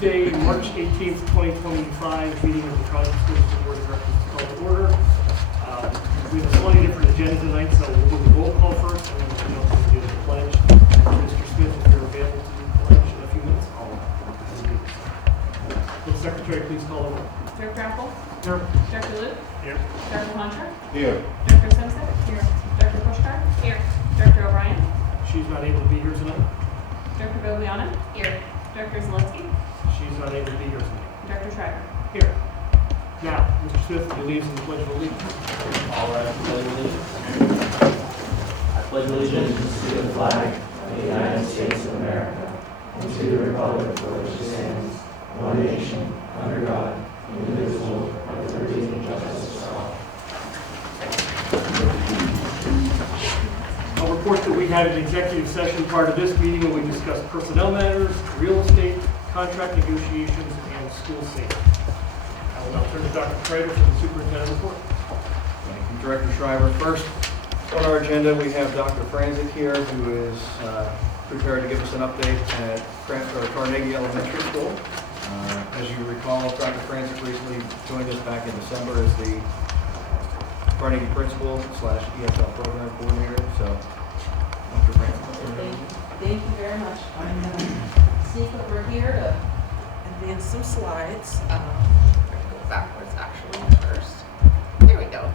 Tuesday, March 18th, 2025 meeting of the College School Board of Directors is called to order. We have a slightly different agenda tonight, so we'll do the roll call first, and then we'll also do the pledge. Mr. Smith, if you're available to do the pledge in a few minutes, will the Secretary please call the roll? Director Apple? Here. Director Luke? Here. Director Hunter? Here. Director Simpson? Here. Director Pushkar? Here. Director O'Brien? She's not able to be here tonight. Director Viviana? Here. Director Zelensky? She's not able to be here tonight. Director Schreiber? Here. Now, Mr. Smith, will you lead us in the Pledge of Allegiance? All right, pledge allegiance. I pledge allegiance to the flag of the United States of America and to the republic for which it stands, one nation, under God, indivisible, with liberty and justice for all. I'll report that we had an executive session part of this meeting where we discussed personnel matters, real estate, contract negotiations, and school safety. I will now turn to Dr. Schreiber for the superintendent report. Thank you, Director Schreiber. First, on our agenda, we have Dr. Franzik here, who is prepared to give us an update at Carnegie Elementary School. As you recall, Dr. Franzik recently joined us back in December as the Carnegie principal / EFL program coordinator. So, Dr. Franzik. Thank you very much. I'm going to sneak over here to advance some slides. I'm going to go backwards actually first. There we go.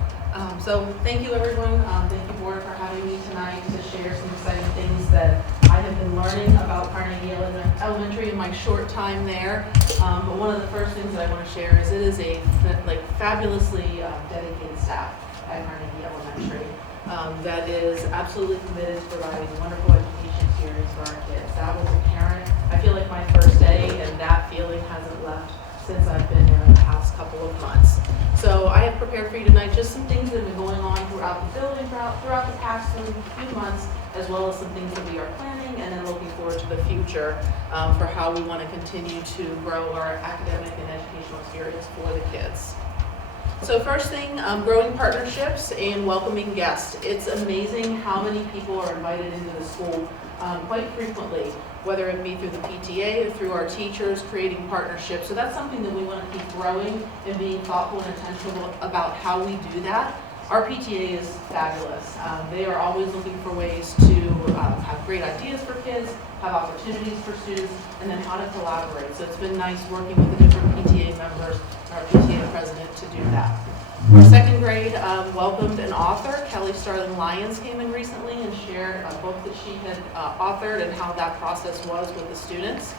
So thank you everyone. Thank you board for having me tonight to share some exciting things that I have been learning about Carnegie Elementary in my short time there. But one of the first things that I want to share is it is a fabulously dedicated staff at Carnegie Elementary that is absolutely committed to providing a wonderful education experience for our kids. That was apparent. I feel like my first day, and that feeling hasn't left since I've been there in the past couple of months. So I have prepared for you tonight just some things that have been going on throughout the building throughout the past few months, as well as some things that we are planning and then looking forward to the future for how we want to continue to grow our academic and educational experience for the kids. So first thing, growing partnerships and welcoming guests. It's amazing how many people are invited into the school quite frequently, whether it be through the PTA or through our teachers creating partnerships. So that's something that we want to keep growing and being thoughtful and intentional about how we do that. Our PTA is fabulous. They are always looking for ways to have great ideas for kids, have opportunities for students, and then how to collaborate. So it's been nice working with the different PTA members, our PTA president, to do that. Our second grade welcomed an author. Kelly Starling Lyons came in recently and shared a book that she had authored and how that process was with the students.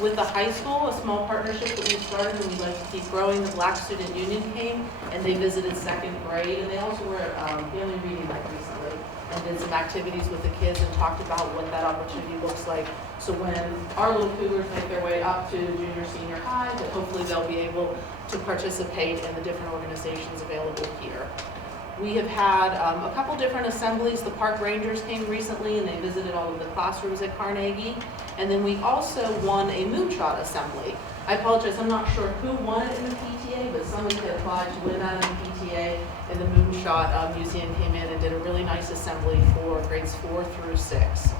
With the high school, a small partnership that we've started and we'd like to keep growing, the Black Student Union came and they visited second grade, and they also were family reading night recently and did some activities with the kids and talked about what that opportunity looks like. So when our little cougars make their way up to junior, senior high, that hopefully they'll be able to participate in the different organizations available here. We have had a couple different assemblies. The park rangers came recently and they visited all of the classrooms at Carnegie. And then we also won a moonshot assembly. I apologize, I'm not sure who won it in the PTA, but somebody had applied to win that in the PTA, and the moonshot museum came in and did a really nice assembly for grades 4 through 6.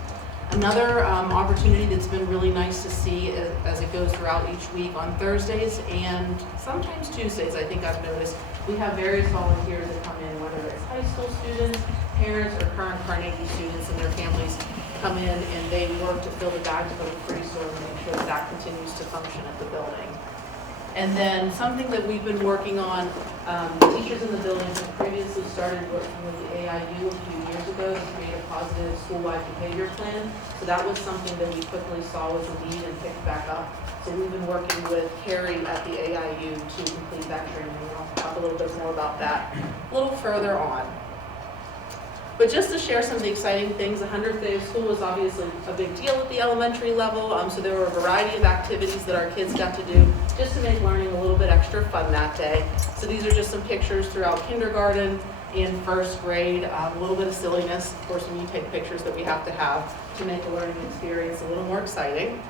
Another opportunity that's been really nice to see as it goes throughout each week on Thursdays and sometimes Tuesdays, I think I've noticed, we have various volunteers that come in, whether it's high school students, parents, or current Carnegie students and their families come in and they work to fill the bags for the free store and make sure that that continues to function at the building. And then something that we've been working on, teachers in the building have previously started working with the AIU a few years ago to create a positive school-wide behavior plan. So that was something that we quickly saw was a need and picked back up. So we've been working with Carrie at the AIU to complete that training. I'll talk a little bit more about that a little further on. But just to share some of the exciting things, the 100th day of school was obviously a big deal at the elementary level. So there were a variety of activities that our kids got to do just to make learning a little bit extra fun that day. So these are just some pictures throughout kindergarten and first grade, a little bit of silliness. Of course, when you take pictures that we have to make a learning experience a little more exciting.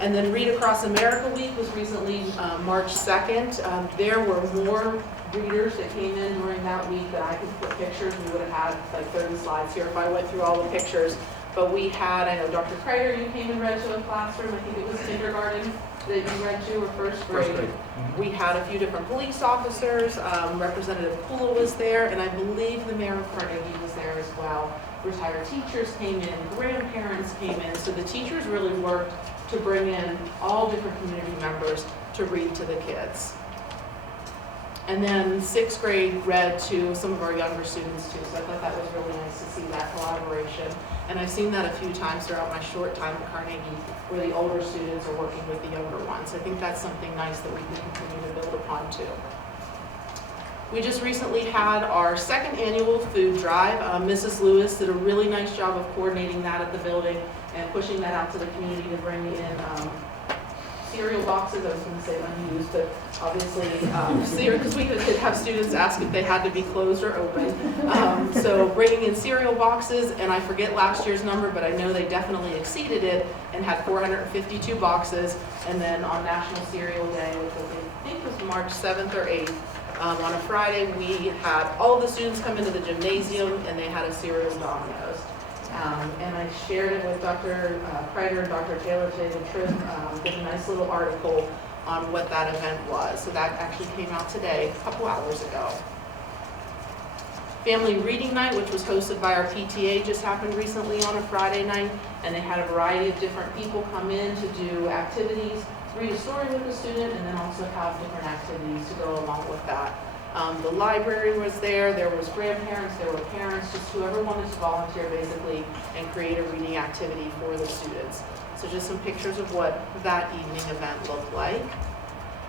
And then Read Across America Week was recently March 2nd. There were more readers that came in during that week that I could put pictures. We would have had like 30 slides here if I went through all the pictures. But we had, I know Dr. Kreider, you came and read to a classroom, I think it was kindergarten. that you went to were first grade. First grade. We had a few different police officers, Representative Kula was there, and I believe the mayor of Carnegie was there as well. Retired teachers came in, grandparents came in, so the teachers really worked to bring in all different community members to read to the kids. And then sixth grade read to some of our younger students too, so I thought that was really nice to see that collaboration. And I've seen that a few times throughout my short time at Carnegie, where the older students are working with the younger ones. I think that's something nice that we can continue to build upon too. We just recently had our second annual food drive. Mrs. Lewis did a really nice job of coordinating that at the building and pushing that out to the community to bring in cereal boxes. I was going to say unused, but obviously cereal, because we did have students ask if they had to be closed or open. So bringing in cereal boxes, and I forget last year's number, but I know they definitely exceeded it and had 452 boxes. And then on National Cereal Day, which was, I think was March 7th or 8th, on a Friday, we had all the students come into the gymnasium and they had a cereal Domino's. And I shared it with Dr. Kreider and Dr. Taylor today. The Trib did a nice little article on what that event was. So that actually came out today, a couple hours ago. Family Reading Night, which was hosted by our PTA, just happened recently on a Friday night. And they had a variety of different people come in to do activities, read a story with the student, and then also have different activities to go along with that. The library was there was grandparents, there were parents, just whoever wanted to volunteer basically and create a reading activity for the students. So just some pictures of what that evening event looked like.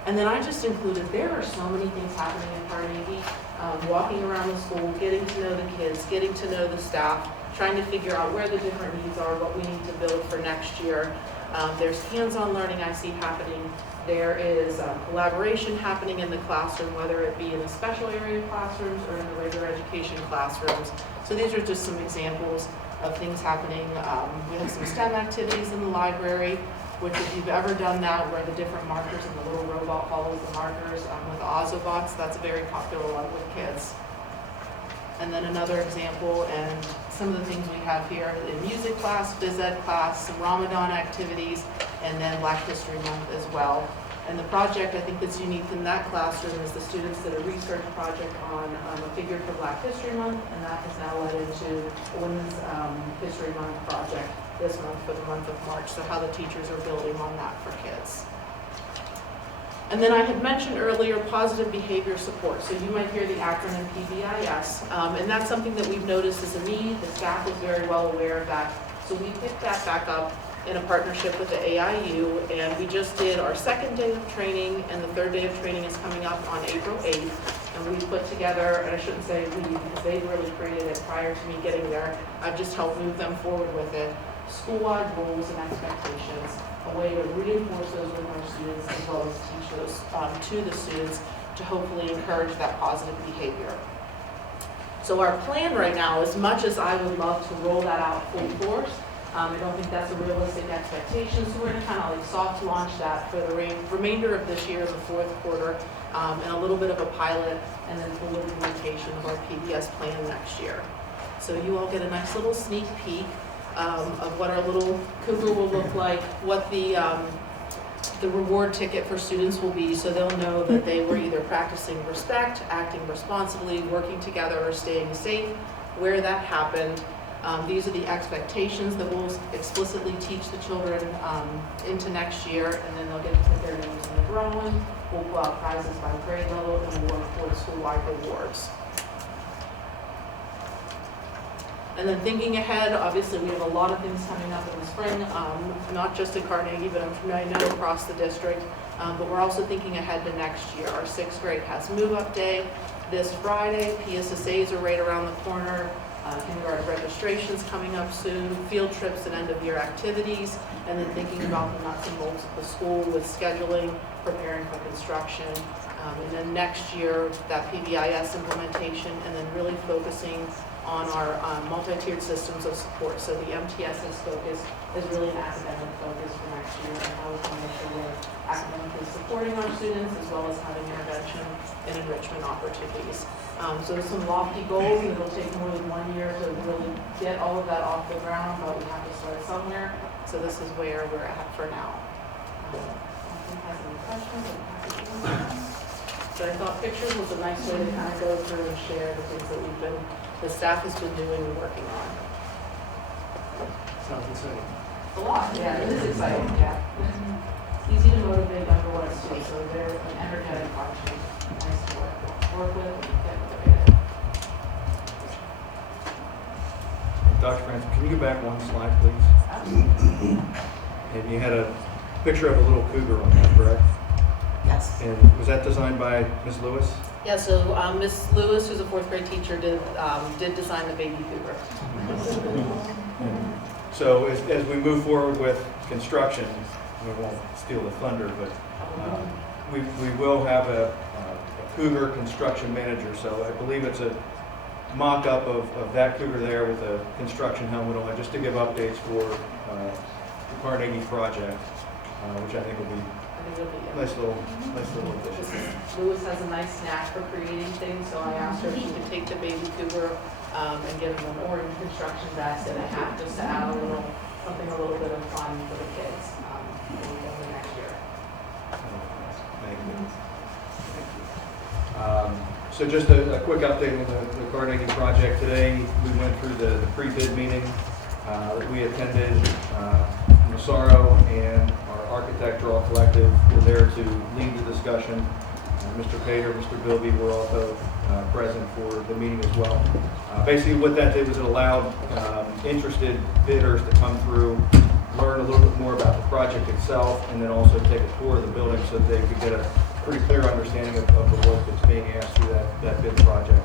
And then I just included, there are so many things happening in Carnegie, walking around the school, getting to know the kids, getting to know the staff, trying to figure out where the different needs are, what we need to build for next year. There's hands-on learning I see happening. There is collaboration happening in the classroom, whether it be in the special area classrooms or in the regular education classrooms. So these are just some examples of things happening. We have some STEM activities in the library, which if you've ever done that, where the different markers and the little robot follows the markers with Ozobots, that's a very popular one with kids. And then another example, and some of the things we have here in music class, phys ed class, some Ramadan activities, and then Black History Month as well. And the project I think that's unique in that classroom is the students did a research project on a figure for Black History Month, and that has now led into a Women's History Month project this month for the month of March. So how the teachers are building on that for kids. And then I had mentioned earlier positive behavior support. So you might hear the acronym PBIS, and that's something that we've noticed as a need. The staff is very well aware of that. So we picked that back up in a partnership with the AIU, and we just did our second day of training, and the third day of training is coming up on April 8th. And we put together, and I shouldn't say we, because they really created it prior to me getting there. I've just helped move them forward with it. School-wide goals and expectations, a way to reinforce those with our students as well as teach those to the students to hopefully encourage that positive behavior. So our plan right now, as much as I would love to roll that out full force, I don't think that's a realistic expectation, so we're going to kind of like soft launch that for the remainder of this year, the fourth quarter, and a little bit of a pilot, and then full implementation of our PBS plan next year. So you all get a nice little sneak peek of what our little cougar will look like, what the reward ticket for students will be, so they'll know that they were either practicing respect, acting responsibly, working together, or staying safe, where that happened. These are the expectations that we'll explicitly teach the children into next year, and then they'll get to put their names in the drawing. We'll pull out prizes by grade level, and we'll work towards school-wide rewards. And then thinking ahead, obviously we have a lot of things coming up in the spring, not just at Carnegie, but I know across the district. But we're also thinking ahead to next year. Our sixth grade has move-up day this Friday. PSSAs are right around the corner. Kindergarten registration's coming up soon. Field trips and end-of-year activities. And then thinking about the nuts and bolts of the school with scheduling, preparing for construction. And then next year, that PBIS implementation, and then really focusing on our multi-tiered systems of support. So the MTSS focus is really an academic focus for next year, and how we can make sure we're academically supporting our students as well as having intervention and enrichment opportunities. So there's some lofty goals, and it'll take more than 1 year to really get all of that off the ground, but we have to start somewhere. So this is where we're at for now. thought pictures was a nice way to kind of go through and share the things that the staff has been doing and working on. Sounds exciting. A lot, yeah, it is exciting, yeah. It's easy to motivate younger ones too, so they're an energetic bunch, and nice to work with and get motivated. Dr. Francis, can you go back one slide, please? And you had a picture of a little cougar on that, correct? Yes. And was that designed by Ms. Lewis? Yeah, so Ms. Lewis, who's a fourth grade teacher, did design the baby cougar. So as we move forward with construction, we won't steal the thunder, but we will have a cougar construction manager. So I believe it's a mock-up of that cougar there with a construction helmet on, just to give updates for the Carnegie project, which I think will be nice little addition. Lewis has a nice knack for creating things, so I asked her if she could take the baby cougar and give him an orange construction vest and a hat, just to add a little bit of fun for the kids when we go the next year. Thank you. So just a quick update on the Carnegie project. Today we went through the pre-bid meeting that we attended. Massaro and our architectural collective were there to lead the discussion. Mr. Pater, Mr. Bilby were also present for the meeting as well. Basically what that did was it allowed interested bidders to come through, learn a little bit more about the project itself, and then also take a tour of the building so that they could get a pretty clear understanding of the work that's being asked through that bid project.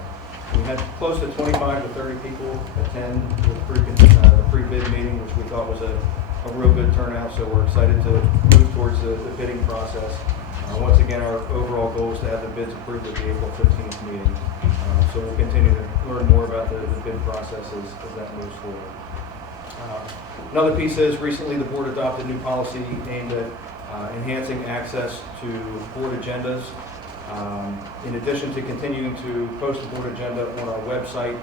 We had close to 25 to 30 people attend the pre-bid meeting, which we thought was a real good turnout, so we're excited to move towards the bidding process. Once again, our overall goal is to have the bids approved at the April 15th meeting. So we'll continue to learn more about the bid process as that moves forward. Another piece is recently the board adopted new policy aimed at enhancing access to board agendas. In addition to continuing to post the board agenda on our website,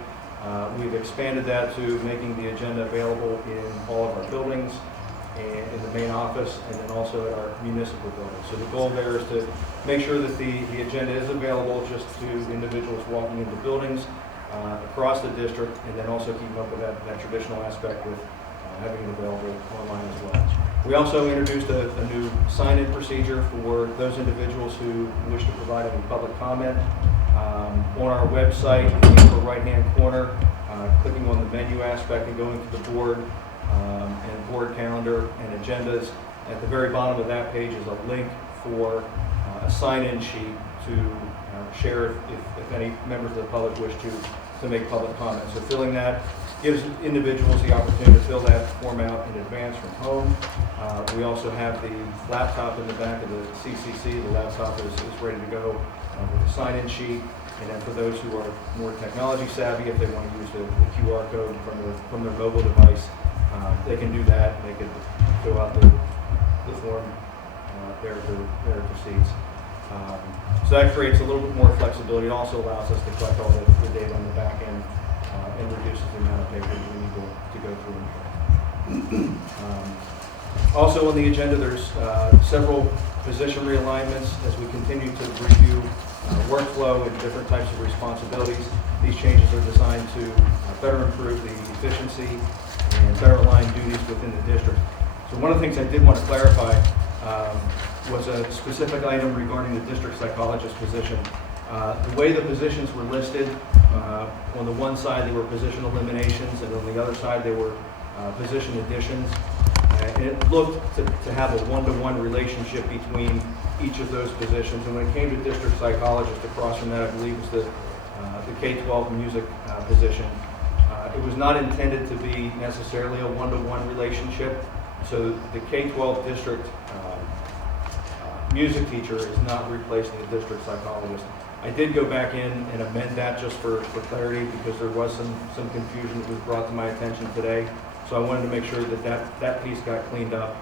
we've expanded that to making the agenda available in all of our buildings and in the main office, and then also at our municipal buildings. So the goal there is to make sure that the agenda is available just to individuals walking into buildings across the district, and then also keeping up with that traditional aspect with having it available online as well. We also introduced a new sign-in procedure for those individuals who wish to provide any public comment. On our website, in the upper right-hand corner, clicking on the menu aspect and going to the board and board calendar and agendas. At the very bottom of that page is a link for a sign-in sheet to share if any members of the public wish to make public comments. So filling that gives individuals the opportunity to fill that form out in advance from home. We also have the laptop in the back of the CCC. The laptop is ready to go with the sign-in sheet. And then for those who are more technology savvy, if they want to use the QR code from their mobile device, they can do that. They can fill out the form there at the seats. So that creates a little bit more flexibility. It also allows us to collect all the data on the back end and reduces the amount of paper we need to go through. Also on the agenda, there's several position realignments as we continue to review workflow and different types of responsibilities. These changes are designed to better improve the efficiency and better align duties within the district. So one of the things I did want to clarify was a specific item regarding the district psychologist position. The way the positions were listed, on the one side they were position eliminations, and on the other side they were position additions. And it looked to have a one-to-one relationship between each of those positions. And when it came to district psychologist, across from that I believe was the K-12 music position. It was not intended to be necessarily a one-to-one relationship. So the K-12 district music teacher is not replacing the district psychologist. I did go back in and amend that just for clarity, because there was some confusion that was brought to my attention today. So I wanted to make sure that piece got cleaned up.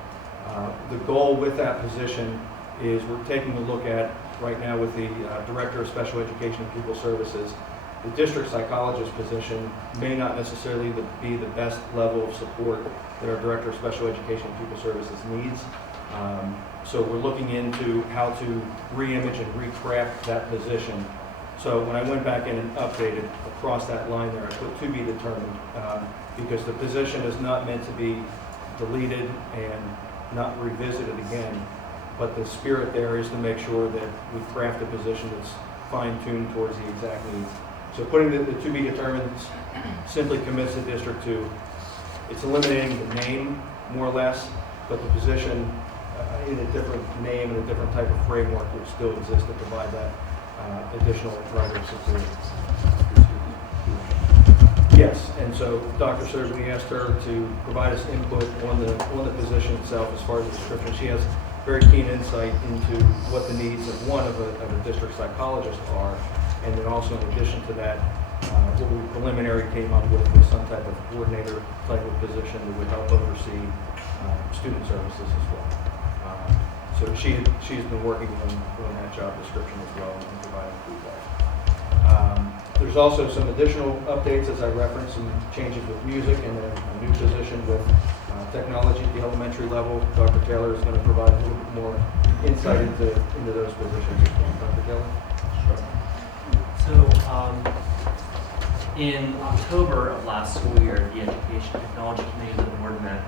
The goal with that position is we're taking a look at, right now with the Director of Special Education and Pupil Services, the district psychologist position may not necessarily be the best level of support that our Director of Special Education and Pupil Services needs. So we're looking into how to re-image and recraft that position. So when I went back in and updated across that line there, I put to be determined, because the position is not meant to be deleted and not revisited again, but the spirit there is to make sure that we craft a position that's fine-tuned towards the exact needs. So putting the to be determined simply commits the district to, it's eliminating the name more or less, but the position in a different name and a different type of framework would still exist to provide that additional writer support. Yes, and so Dr. Surge, we asked her to provide us input on the position itself as far as the description. She has very keen insight into what the needs of a district psychologist are, and then also in addition to that, what we preliminary came up with was some type of coordinator type of position that would help oversee student services as well. So she's been working on that job description as well and providing feedback. There's also some additional updates, as I referenced, some changes with music and a new position with technology at the elementary level. Dr. Taylor is going to provide a little bit more insight into those positions. Dr. Taylor? Sure. So, in October of last school year, the Education Technology Committee of the board met,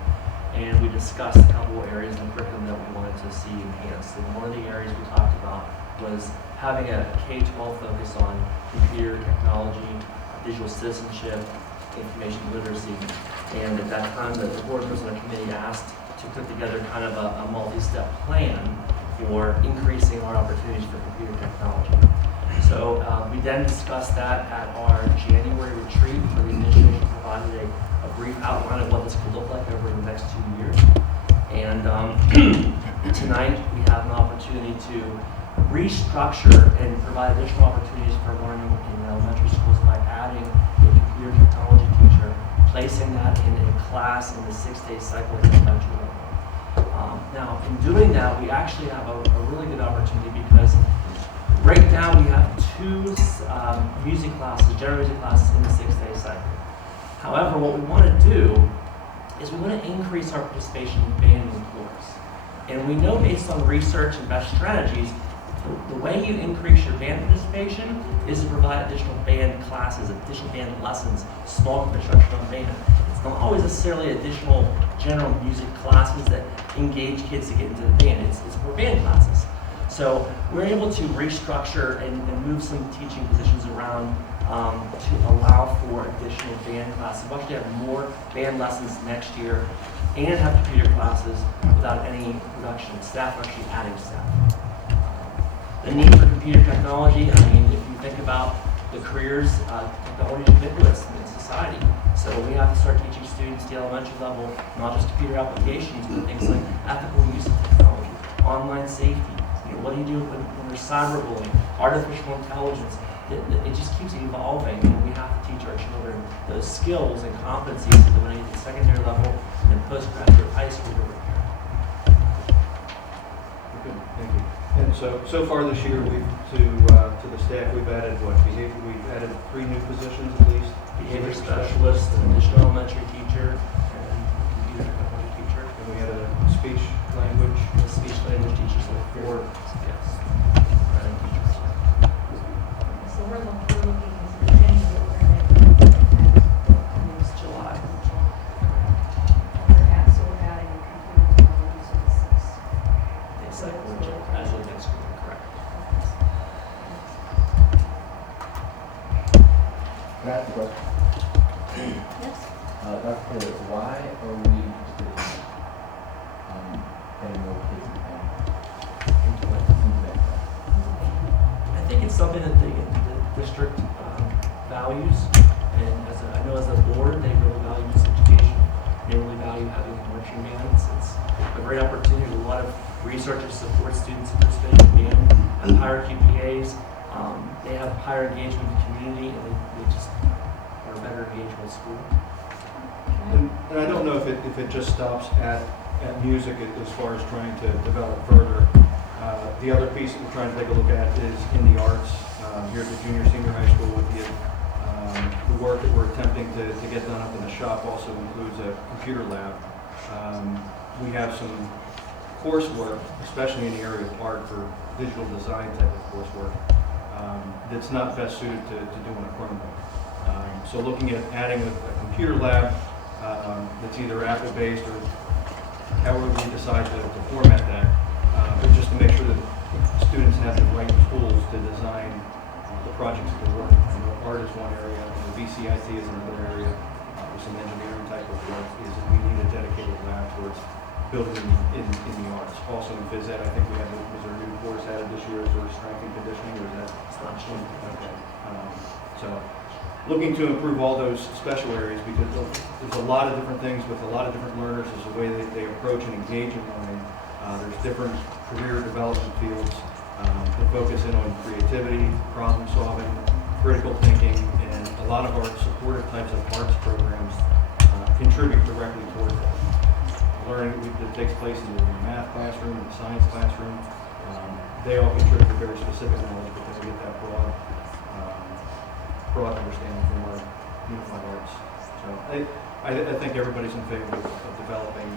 and we discussed a couple of areas in the curriculum that we wanted to see enhanced. And one of the areas we talked about was having a K-12 focus on computer technology, digital citizenship, information literacy. And at that time, the board members on the committee asked to put together kind of a multi-step plan for increasing our opportunities for computer technology. So we then discussed that at our January retreat where the administration provided a brief outline of what this could look like over the next 2 years. And tonight we have an opportunity to restructure and provide additional opportunities for learning in elementary schools by adding a computer technology teacher, placing that in a class in the 6-day cycle at the elementary level. Now, in doing that, we actually have a really good opportunity because right now we have 2 music classes, general music classes in the 6-day cycle. However, what we want to do is we want to increase our participation in band and chorus. And we know based on research and best strategies, the way you increase your band participation is to provide additional band classes, additional band lessons, small group instruction on band. It's not always necessarily additional general music classes that engage kids to get into the band. It's more band classes. So we're able to restructure and move some teaching positions around to allow for additional band classes. We'll actually have more band lessons next year and have computer classes without any reduction in staff. We're actually adding staff. The need for computer technology, I mean, if you think about the careers, technology is ubiquitous in society. So we have to start teaching students at the elementary level, not just computer applications, but things like ethical use of technology, online safety. You know, what do you do when there's cyberbullying, artificial intelligence? It just keeps evolving, and we have to teach our children those skills and competencies so that when they get to the secondary level and then postgraduate high school, they're prepared. Good, thank you. And so far this year, to the staff, we've added what? We've added 3 new positions at least. Behavior specialist, an additional elementary teacher, and computer technology teacher. And we had a speech language. And speech language teachers, so 4, yes, writing teachers. So we're looking at the change that we're going to make. It's July. So we're adding computer technology services. It's like as of next week, correct. Can I ask a question? Yes. Dr. Taylor, why are we interested in getting more kids in band? I think it's something that the district values, and I know as a board, they really value music education. They really value having marching bands. It's a great opportunity. A lot of researchers support students who participate in band, have higher QPAs. They have higher engagement with the community, and they just are better engaged with school. And I don't know if it just stops at music as far as trying to develop further. The other piece that we're trying to take a look at is in the arts. Here at the junior, senior high school with the work that we're attempting to get done up in the shop also includes a computer lab. We have some coursework, especially in the area of art for digital design type of coursework, that's not best suited to do on a Chromebook. So looking at adding a computer lab that's either Apple-based or however we decide to format that, but just to make sure that students have the right tools to design the projects that they're working on. I know art is one area, and the VCIT is another area, with some engineering type of work, is that we need a dedicated lab towards building in the arts. Also in phys ed, I think we have, was there a new course added this year for strength and conditioning, or is that? Okay. So looking to improve all those special areas, because there's a lot of different things with a lot of different learners. There's a way that they approach and engage in learning. There's different career development fields that focus in on creativity, problem solving, critical thinking, and a lot of our supportive types of arts programs contribute directly toward that. Learning that takes place in the math classroom, and the science classroom, they all contribute to very specific knowledge because they get that broad understanding from our unified arts. So I think everybody's in favor of developing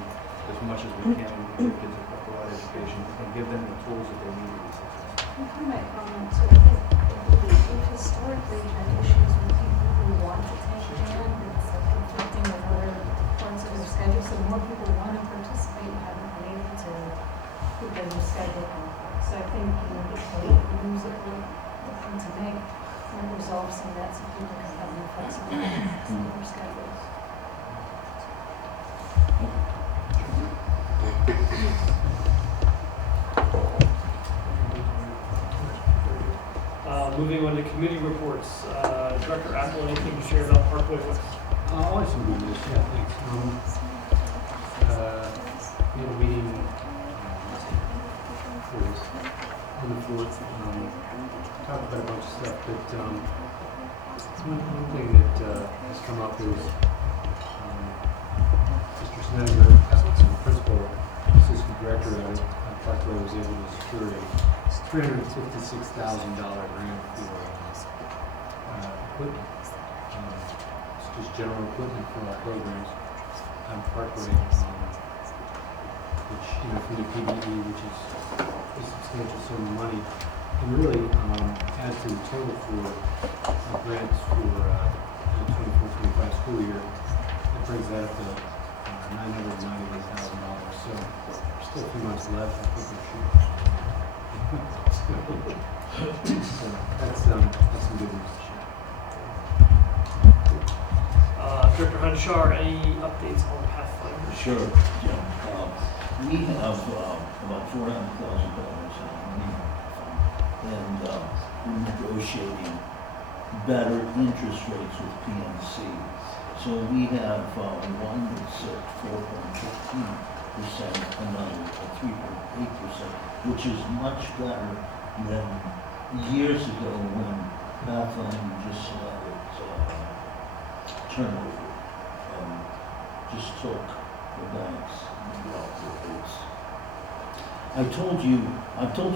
as much as we can to give kids a broad education and give them the tools that they need to be successful. I can make comment too. I think we've historically had issues with people who want to take it in. It's conflicting with other parts of their schedule. So more people want to participate and haven't been able to put their schedule on. So I think, the moves that we're looking to make might resolve some of that so people can have more flexibility in their schedules. Moving on to committee reports. Director Apple, anything to share about Parkway West? Always some good news, yeah, thanks. We had a meeting on the 4th, talked about a bunch of stuff, but one thing that has come up is Mr. Snedeker, the principal, assistant director at Parkway, was able to secure a $356,000 grant for equipment. It's just general equipment for our programs on Parkway, which, from the PBE, which is a substantial sum of money, and really adds to the total for grants for the 24-25 school year. It brings that up to $991,000. So still a few months left. I think we should. So that's some good news to share. Director Hanshar, any updates on Pathfinder? Sure, Jim. We have about $400,000 in money, and we're negotiating better interest rates with PNC. So we have one that's at 4.15%, another at 3.8%, which is much better than years ago when Pathfinder just let it turn over and just took the banks and dropped their rates. I've told you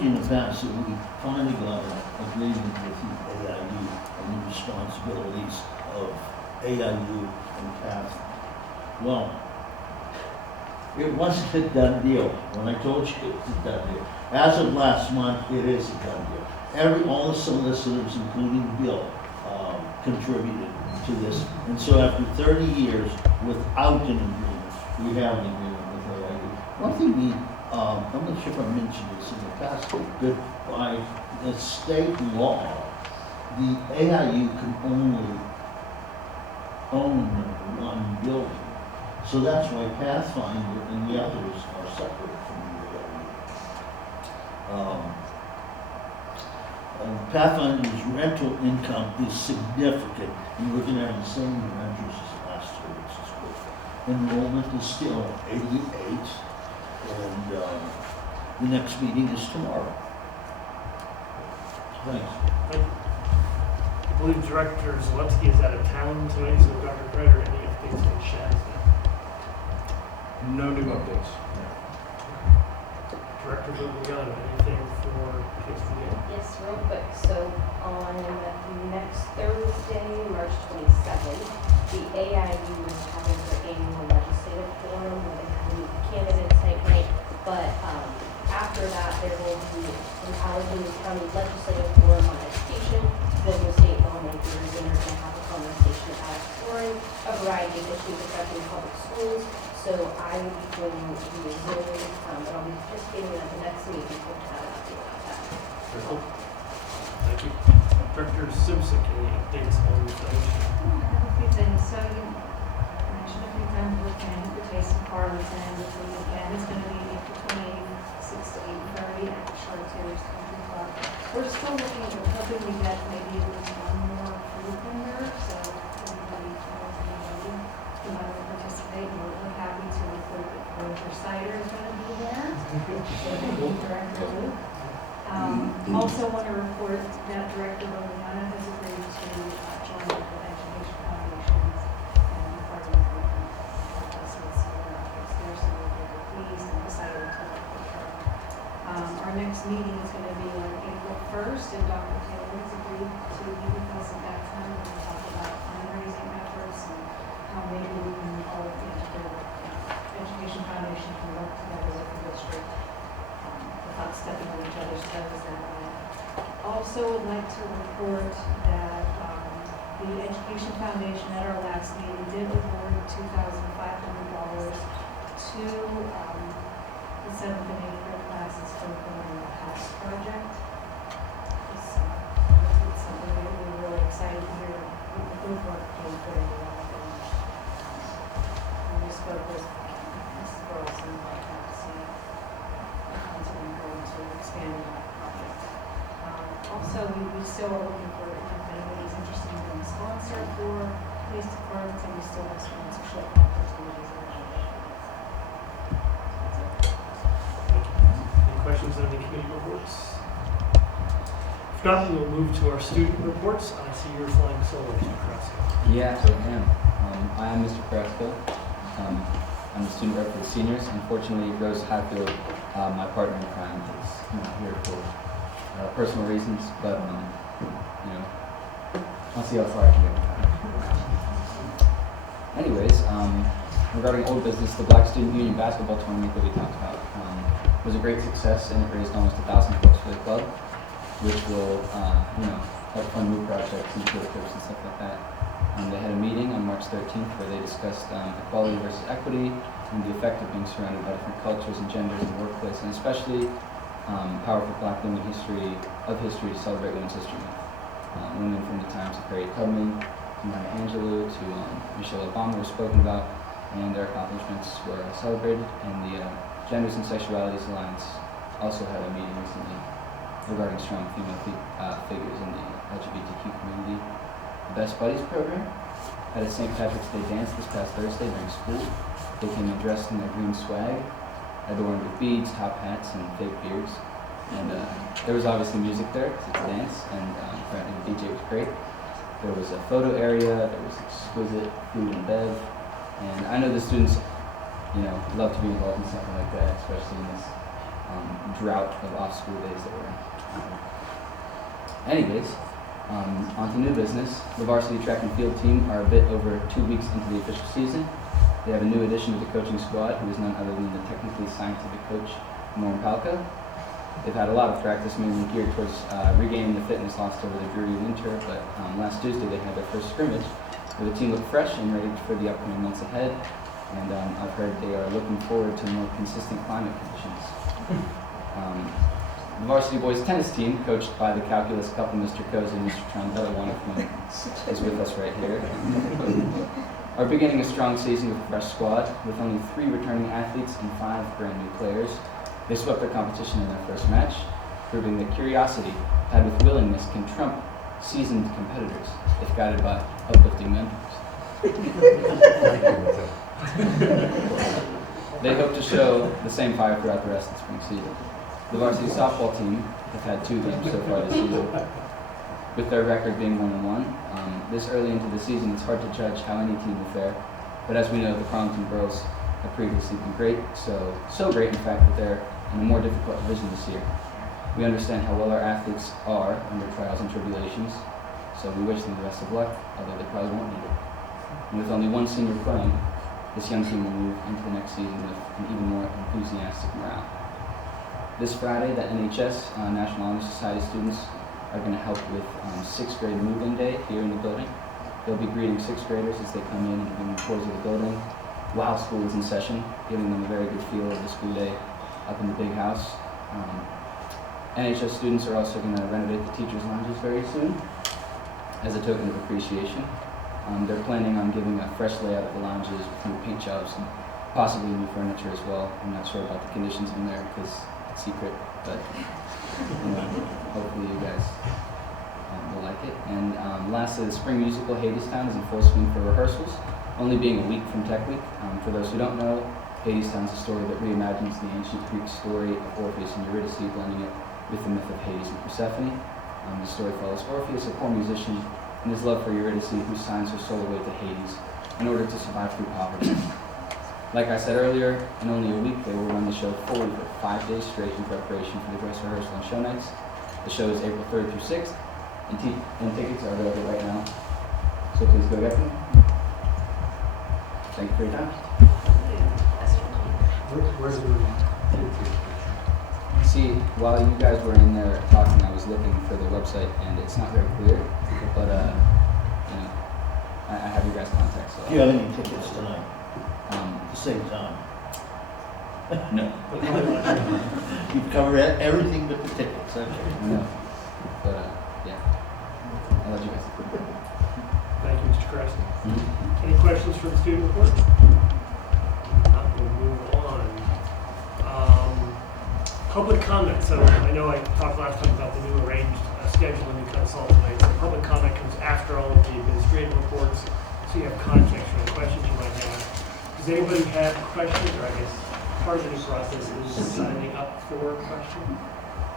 in the past that we finally got an agreement with the AIU on the responsibilities of AIU and Pathfinder. Well, it wasn't a done deal. When I told you it was a done deal. As of last month, it is a done deal. All the solicitors, including Bill, contributed to this. And so after 30 years without an agreement, we have an agreement with AIU. One thing I'm not sure if I mentioned this in the past, but by the state law, the AIU can only own one building. So that's why Pathfinder and the others are separate from the AIU. Pathfinder's rental income is significant, and we're going to have the same renters as last year, which is good. Enrollment is still 88, and the next meeting is tomorrow. Thanks. Thank you. I believe Director Zalewski is out of town tonight, so Dr. Kreider, any updates on Shaz? No new updates. Director Guglielmo, anything for KSBA? Yes, real quick. So on next Thursday, March 27th, the AIU is having their annual legislative forum where they have new candidates night, but Allegheny County Legislative Forum on Education, local state lawmakers, and they're going to have a conversation about exploring a variety of issues affecting public schools. So I will be joining the Zoom, but I'll be participating at the next meeting to have an update about that. Very cool. Thank you. Director Simpson, any updates on the fellowship? I have a few things. So you mentioned a few times we're planning for Taste of Farmington, which we again is going to be April 28th, 6 to 8:30 at Chartiers Country Club. We're still looking, we're hoping we get maybe at least one more food vendor, so everybody who might want to participate. We're really happy to report that Grover Cider is going to be there. So thank you, Director Luke. Also want to report that Director Liliana has agreed to join the Education Foundations and be part of the group and help us with some of our efforts there, so we're very pleased and excited to work with her. Our next meeting is going to be on April 1st, and Dr. Taylor has agreed to meet with us at that time. We're going to talk about fundraising efforts and how maybe we can all, the Education Foundation can work together with the district without stepping on each other's toes that way. Also would like to report that the Education Foundation at our last meeting did award $2,500 to the 7th and 8th grade classes for building the house project. It's something that we're really excited to hear the group work being put into that. And we spoke with Mrs. Burleson about that, so continuing going to expand that project. Also, we still are looking for, if anybody's interested in being a sponsor for Taste of Farmington, we still have sponsorship opportunities available. Any questions on the committee reports? If not, we'll move to our student reports. I see you're flying solo, Mr. Kraska. Yeah, I am. I am Mr. Kraska. I'm the student rep for the seniors. Unfortunately, Rose Hatfield, my partner in crime, is not here for personal reasons, but I'll see how far I can get. Anyways, regarding old business, the Black Student Union basketball tournament that we talked about was a great success, and it raised almost $1,000 for the club, which will help fund new projects and field trips and stuff like that. They had a meeting on March 13th where they discussed equality versus equity and the effect of being surrounded by different cultures and genders in the workplace, and especially powerful Black women history to celebrate Women's History Month. Women from the times of Harriet Tubman, to Maya Angelou, to Michelle Obama were spoken about, and their accomplishments were celebrated. And the Genders and Sexualities Alliance also had a meeting recently regarding strong female figures in the LGBTQ community. The Best Buddies program had a St. Patrick's Day dance this past Thursday during school. They came in dressed in their green swag, adorned with beads, top hats, and fake beards. And there was obviously music there because it's a dance, and apparently the DJ was great. There was a photo area, there was exquisite food and bev, and I know the students, love to be involved in something like that, especially in this drought of off-school days that we're in. Anyways, on to new business. The varsity track and field team are a bit over 2 weeks into the official season. They have a new addition to the coaching squad, who is none other than the technically scientific coach, Norm Palka. They've had a lot of practice, mainly geared towards regaining the fitness lost over the dreary winter, but last Tuesday they had their first scrimmage, where the team looked fresh and ready for the upcoming months ahead, and I've heard they are looking forward to more consistent climate conditions. The varsity boys tennis team, coached by the calculus couple, Mr. Cozy and Mr. Trondella, one of whom is with us right here, are beginning a strong season with a fresh squad, with only 3 returning athletes and 5 brand new players. They swept their competition in their first match, proving that curiosity, had with willingness, can trump seasoned competitors, if guided by uplifting mentors. They hope to show the same fire throughout the rest of the spring season. The varsity softball team have had 2 games so far this season, with their record being 1-1. This early into the season, it's hard to judge how any team will fare, but as we know, the Carleton girls have previously been great, so great in fact that they're in a more difficult division this year. We understand how well our athletes are under trials and tribulations, so we wish them the best of luck, although they probably won't need it. And with only 1 senior playing, this young team will move into the next season with an even more enthusiastic morale. This Friday, the NHS, National Honor Society students, are going to help with 6th grade move-in day here in the building. They'll be greeting 6th graders as they come in and giving tours of the building while school is in session, giving them a very good feel of the school day up in the big house. NHS students are also going to renovate the teachers' lounges very soon as a token of appreciation. They're planning on giving a fresh layout of the lounges with new paint jobs and possibly new furniture as well. I'm not sure about the conditions in there because it's secret, but hopefully you guys will like it. And lastly, the spring musical Hadestown is in full swing for rehearsals, only being a week from Tech Week. For those who don't know, Hadestown is a story that reimagines the ancient Greek story of Orpheus and Eurydice, blending it with the myth of Hades and Persephone. The story follows Orpheus, a poor musician, and his love for Eurydice, who signs her soul away to Hades in order to survive through poverty. Like I said earlier, in only a week, they will run the show fully for 5 days straight in preparation for the dress rehearsal and show nights. The show is April 3rd through 6th, and tickets are available right now. So please go get them. Thank you for your time. Where's the See, while you guys were in there talking, I was looking for the website, and it's not very clear, but I have your guys' contact, so. Do you have any tickets tonight, Um, at the same time? no, You've covered everything but the tickets, okay. no, but, yeah, I'll let you guys. Thank you, Mr. Carson. Any questions for the student report? We'll move on. Public comment. So I know I talked last time about the new arranged schedule and you kind of saw it tonight. So public comment comes after all of the administrative reports, so you have context for the questions you might have. Does anybody have questions, or I guess part of the new process is signing up for questions?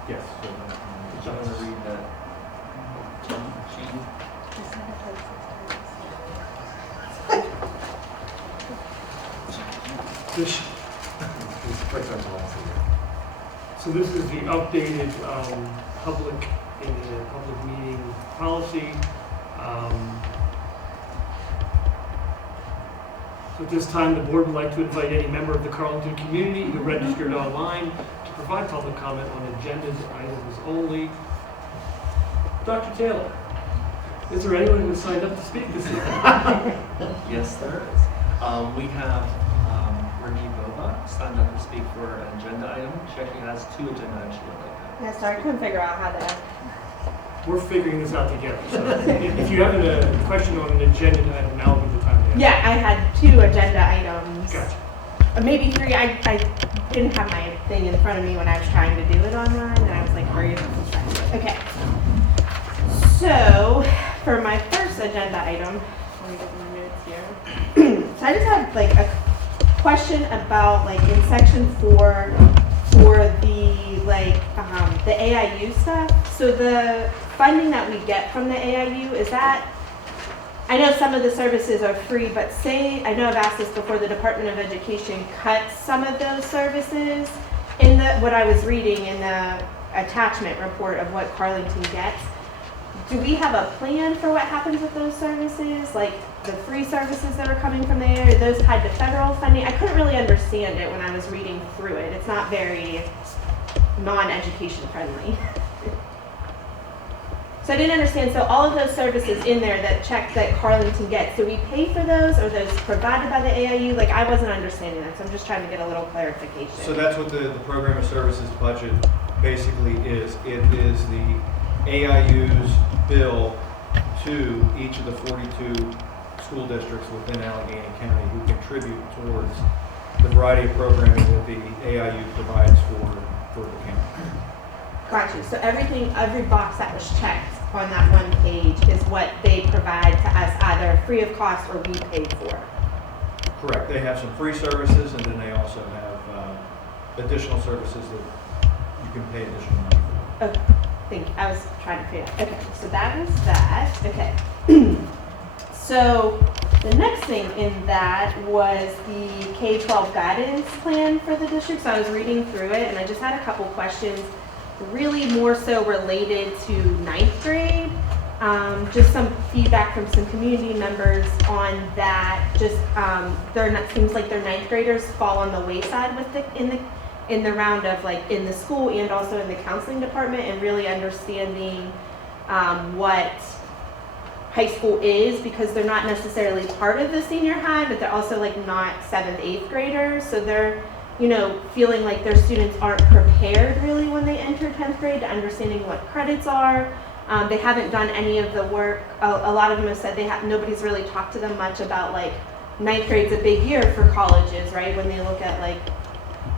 Yes. I'm going to read that sheet. So this is the updated public meeting policy. So at this time, the board would like to invite any member of the Carleton community who registered online to provide public comment on agendas items only. Dr. Taylor, is there anyone who signed up to speak this evening? Yes, there is. We have Renee Bova signed up to speak for an agenda item. She actually has 2 agenda items she would like to. Yeah, sorry, I couldn't figure out how to. We're figuring this out together. So if you have a question on an agenda item, now would be the time to ask. Yeah, I had 2 agenda items. Gotcha. Maybe 3. I didn't have my thing in front of me when I was trying to do it online, and I was like, hurry up and find it. Okay. So, for my first agenda item, let me get my notes here. So I just had like a question about like in section 4 for the the AIU stuff. So the funding that we get from the AIU, is that, I know some of the services are free, but say, I know I've asked this before, the Department of Education cuts some of those services. In what I was reading in the attachment report of what Carleton gets, do we have a plan for what happens with those services? Like the free services that are coming from there, are those tied to federal funding? I couldn't really understand it when I was reading through it. It's not very non-education friendly. So I didn't understand. So all of those services in there that Carleton gets, do we pay for those, or those provided by the AIU? Like I wasn't understanding that, so I'm just trying to get a little clarification. So that's what the program of services budget basically is. It is the AIU's bill to each of the 42 school districts within Allegheny County who contribute towards the variety of programming that the AIU provides for the county. Got you. So every box that was checked on that one page is what they provide to us, either free of cost or we paid for. Correct. They have some free services, and then they also have additional services that you can pay additional money for. Okay, thank you. I was trying to figure out. Okay, so that was that. Okay. So the next thing in that was the K-12 guidance plan for the district. So I was reading through it, and I just had a couple questions, really more so related to 9th grade. Just some feedback from some community members on that. Just seems like their 9th graders fall on the wayside with in the round of like in the school and also in the counseling department and really understanding what high school is, because they're not necessarily part of the senior high, but they're also like not 7th, 8th graders. So they're, you know, feeling like their students aren't prepared really when they enter 10th grade to understanding what credits are. They haven't done any of the work. A lot of them have said nobody's really talked to them much about like 9th grade's a big year for colleges, right? When they look at like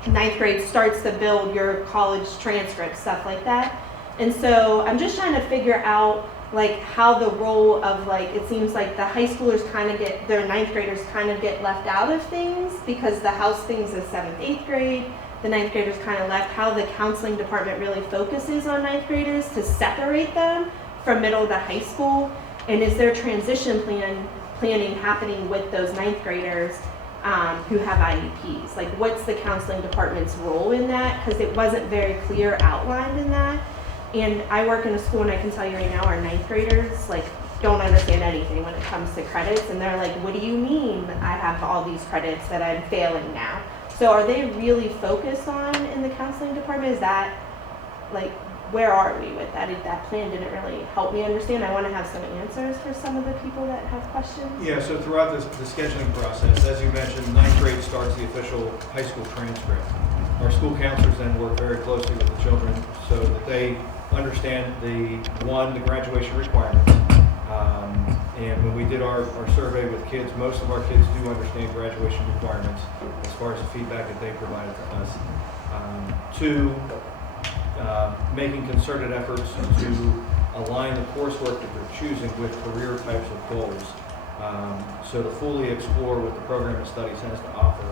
9th grade starts to build your college transcript, stuff like that. And so I'm just trying to figure out like how the role of like, it seems like the high schoolers kind of get, their 9th graders kind of get left out of things because the house things is 7th, 8th grade. The 9th graders kind of left, how the counseling department really focuses on 9th graders to separate them from middle to high school. And is there transition planning happening with those 9th graders who have IEPs? Like what's the counseling department's role in that? Because it wasn't very clear outlined in that. And I work in a school and I can tell you right now our 9th graders like don't understand anything when it comes to credits. And they're like, what do you mean I have all these credits that I'm failing now? So are they really focused on in the counseling department? Is that like, where are we with that? That plan didn't really help me understand. I want to have some answers for some of the people that have questions. Yeah, so throughout the scheduling process, as you mentioned, 9th grade starts the official high school transcript. Our school counselors then work very closely with the children so that they understand the graduation requirements. And when we did our survey with kids, most of our kids do understand graduation requirements as far as the feedback that they provided to us. Two, making concerted efforts to align the coursework that they're choosing with career types of goals. So to fully explore what the program of studies has to offer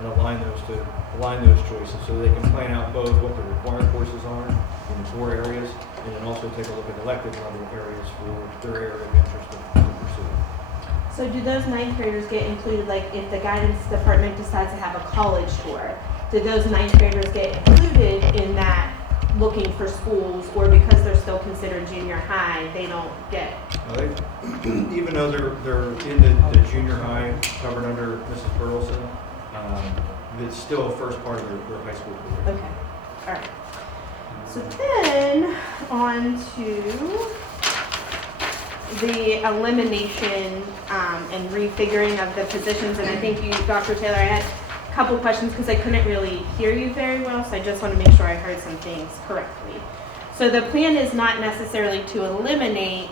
and align those choices so they can plan out both what the required courses are in the core areas and then also take a look at elective level areas for their area of interest to pursue. So do those 9th graders get included, like if the guidance department decides to have a college tour, did those 9th graders get included in that looking for schools, or because they're still considered junior high, they don't get? Even though they're in the junior high covered under Mrs. Burleson, it's still a first part of their high school career. Okay, all right. So then on to the elimination and refiguring of the positions. And I think you, Dr. Taylor, I had a couple questions because I couldn't really hear you very well, so I just want to make sure I heard some things correctly. So the plan is not necessarily to eliminate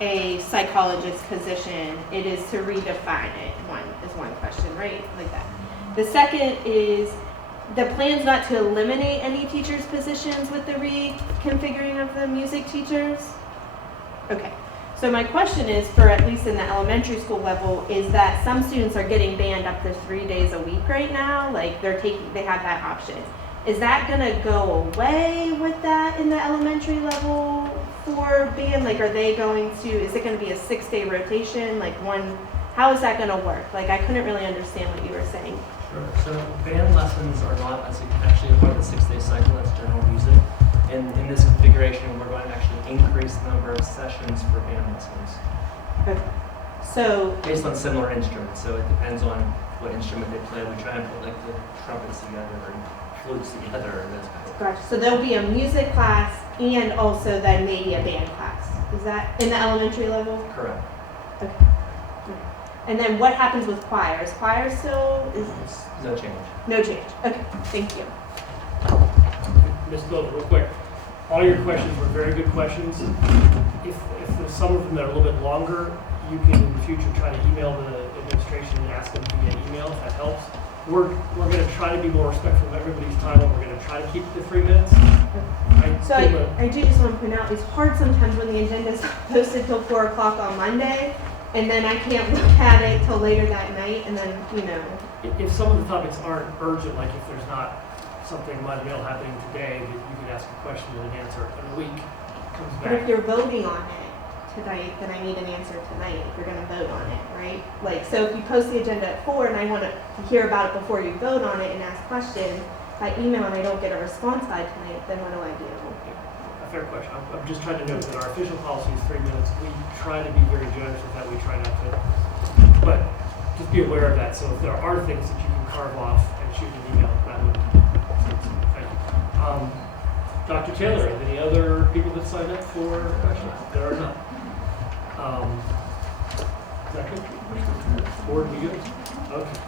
a psychologist position, it is to redefine it. One question, right? Like that. The second is the plan's not to eliminate any teachers' positions with the reconfiguring of the music teachers? Okay. So my question is, for at least in the elementary school level, is that some students are getting band up to 3 days a week right now, like they have that option. Is that gonna go away with that in the elementary level for band? Like, are they going to, is it gonna be a 6-day rotation? Like how is that gonna work? Like, I couldn't really understand what you were saying. Sure. So band lessons are not actually a part of the 6-day cycle, that's general music. And in this configuration, we're going to actually increase the number of sessions for band lessons. Okay. So based on similar instruments, so it depends on what instrument they play. We try and put like the trumpets together and flutes together and those kinds of things. gotcha. So there'll be a music class and also then maybe a band class. Is that in the elementary level? Correct. Okay. And then what happens with choirs? Choir still is No change. no change. Okay, thank you. Ms. Bill, real quick, all your questions were very good questions. If there's some of them that are a little bit longer, you can in the future try to email the administration and ask them via email if that helps. We're going to try to be more respectful of everybody's time, and we're going to try to keep it to 3 minutes. I do just want to point out, it's hard sometimes when the agenda is posted till 4 o'clock on Monday, and then I can't look at it till later that night, and then, If some of the topics aren't urgent, like if there's not something monumental happening today, that you can ask a question and an answer in a week comes But if back. you're voting on it tonight, then I need an answer tonight if you're gonna vote on it, right? Like, so if you post the agenda at 4 and I want to hear about it before you vote on it and ask questions by email and I don't get a response by tonight, then what do I do? A fair question. I'm just trying to note that our official policy is 3 minutes. We try to be very generous with that. We try not to, but just be aware of that. So if there are things that you can carve off and shoot an email, that would Dr. Taylor, any other people that signed up for questions? There are none. Is that good? Board, we good? Okay.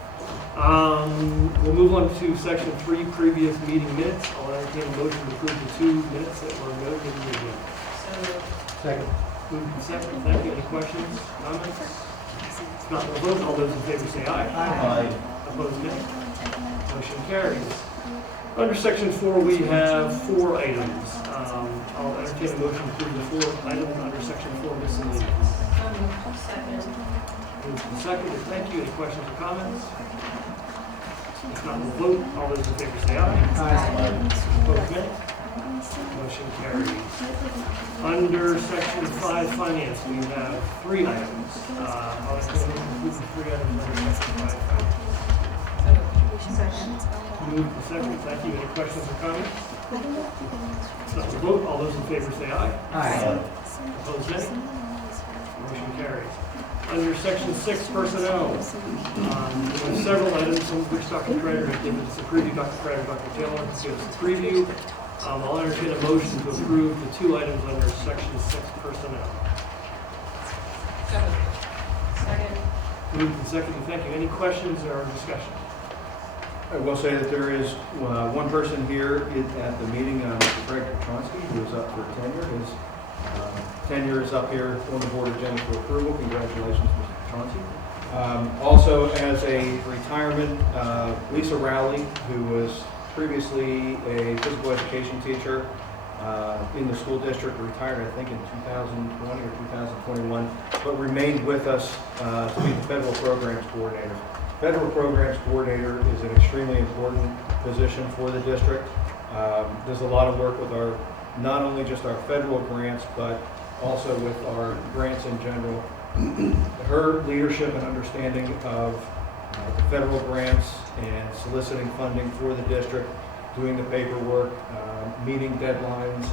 We'll move on to section 3, previous meeting minutes. I'll entertain a motion to approve the 2 minutes that were noted in the agenda. Second. Moved and seconded. Thank you. Any questions, comments? If not, we'll vote. All those in favor say aye. Aye. Opposed, nay. Motion carries. Under section 4, we have 4 items. I'll entertain a motion to approve the 4 items under section 4 miscellaneous. Second. Moved and seconded. Thank you. Any questions or comments? If not, we'll vote. All those in favor say aye. Opposed, nay. Motion carries. Under section 5, finance, we have 3 items. I'll entertain a motion to approve the 3 items under section 5, finance. Moved and seconded. Thank you. Any questions or comments? If not, we'll vote. All those in favor say aye. Aye. Opposed, nay. Motion carries. Under section 6, personnel, there are several items, some of which Dr. Kreider has given us a preview. Dr. Kreider, Dr. Taylor has given us a preview. I'll entertain a motion to approve the 2 items under section 6, personnel. Second. Moved and seconded. Thank you. Any questions or discussion? I will say that there is one person here at the meeting, Mr. Greg Petronsky, who is up for tenure. His tenure is up here on the board agenda for approval. Congratulations, Mr. Petronsky. Also, as a retirement, Lisa Rowley, who was previously a physical education teacher in the school district, retired, I think, in 2020 or 2021, but remained with us to be the federal programs coordinator. Federal Programs Coordinator is an extremely important position for the district. Does a lot of work with our, not only just our federal grants, but also with our grants in general. Her leadership and understanding of the federal grants and soliciting funding for the district, doing the paperwork, meeting deadlines,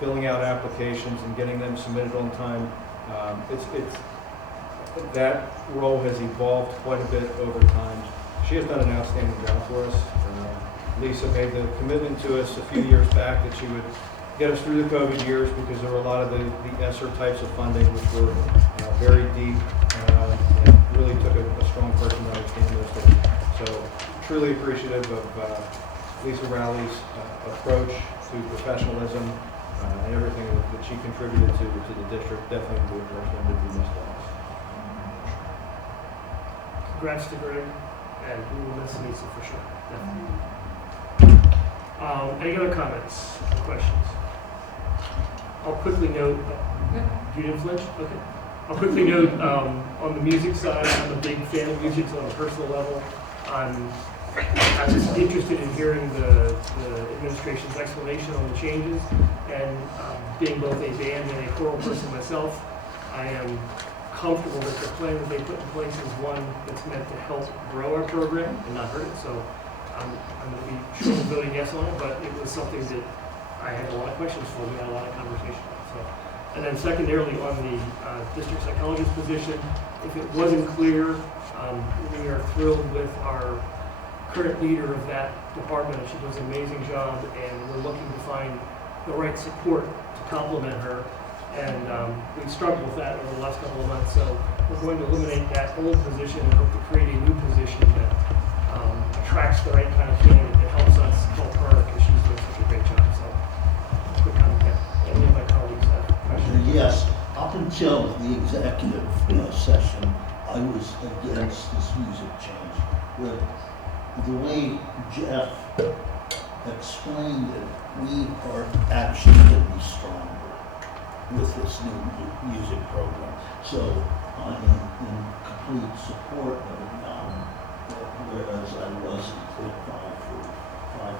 filling out applications and getting them submitted on time. That role has evolved quite a bit over time. She has done an outstanding job for us. Lisa made the commitment to us a few years back that she would get us through the COVID years because there were a lot of the ESSER types of funding which were very deep and really took a strong person to understand those things. So truly appreciative of Lisa Rowley's approach to professionalism and everything that she contributed to the district. Definitely would recommend it be missed off. Congrats to Greg, and we will miss Lisa for sure. Definitely. Any other comments or questions? I'll quickly note, you didn't flinch? Okay. I'll quickly note on the music side, I'm a big fan of music, so on a personal level, I was interested in hearing the administration's explanation on the changes, and being both a band and a choral person myself, I am comfortable that the plan that they put in place is one that's meant to help grow our program and not hurt it. So I'm going to be surely voting yes on it, but it was something that I had a lot of questions for. We had a lot of conversation about. So, and then secondarily on the district psychologist position, if it wasn't clear, we are thrilled with our current leader of that department. She does an amazing job, and we're looking to find the right support to complement her. And we've struggled with that over the last couple of months, so we're going to eliminate that old position and hope to create a new position that attracts the right kind of candidate that helps us help her because she's doing such a great job. So, quick comment. Yeah. Any of my colleagues have questions? Yes, up until the executive session, I was against this music change. But the way Jeff explained it, we are actually going to be stronger with this new music program. So I am in complete support of it now, whereas I wasn't at 5:45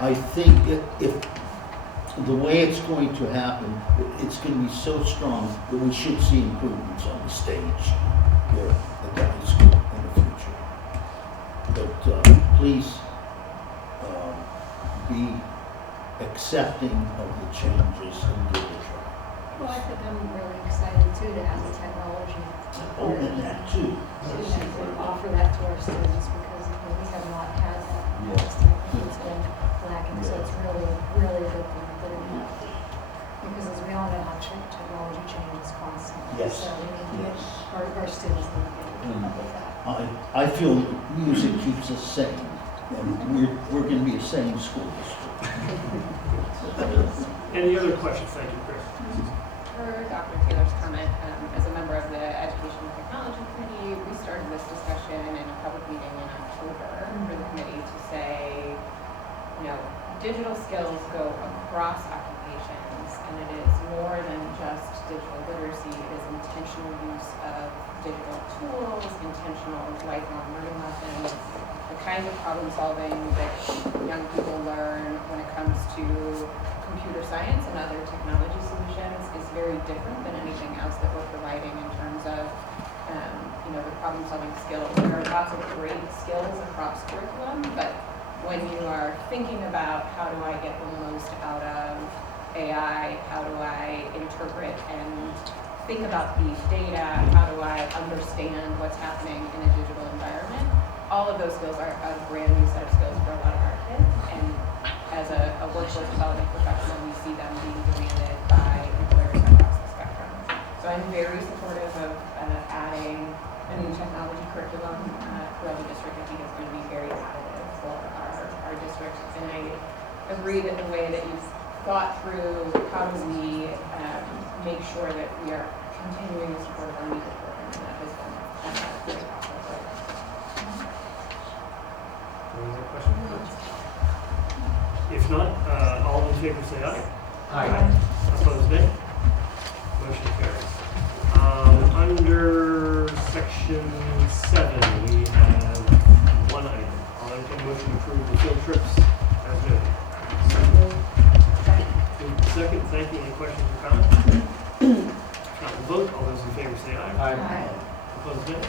I think if the way it's going to happen, it's going to be so strong that we should see improvements on the stage here at the high school in the future. But please be accepting of the changes and give it a try. Well, I think I'm really excited too to have the technology. Oh, and that too. To offer that to our students because we have not had that. in the Yeah. past, and I think it's been lacking, so it's really, really a good thing that it met. Because as we all know, how technology changes constantly. Yes. So we need to get, Yes. our students need to get up with that. I feel music keeps us sane, and we're gonna be a sane school district. Any other questions? Thank you, Chris. For Dr. Taylor's comment, as a member of the Education and Technology Committee, we started this discussion in a public meeting in October for the committee to say, you know, digital skills go across occupations, and it is more than just digital literacy. It is intentional use of digital tools, intentional lifelong learning lessons, the kind of problem solving that young people learn when it comes to computer science and other technology solutions is very different than anything else that we're providing in terms of, you know, the problem solving skills. There are lots of great skills across curriculum, but when you are thinking about how do I get the most out of AI, how do I interpret and think about these data, how do I understand what's happening in a digital environment, all of those skills are a brand new set of skills for a lot of our kids. And as a workforce development professional, we see them being demanded by employers across the spectrum. So I'm very supportive of adding a new technology curriculum throughout the district. I think it's going to be very additive for our district. And I agree that the way that you've thought through how do we make sure that we are continuing the support of our music program, and that has been very helpful. Any other questions? If not, all in favor say aye. Aye. Opposed, nay. Motion carries. Under section 7, we have one item. I'll entertain a motion to approve the field trips as noted. Moved second, thank you. Any questions or comments? If not, we'll vote. All those in favor say aye. Aye. Opposed, nay.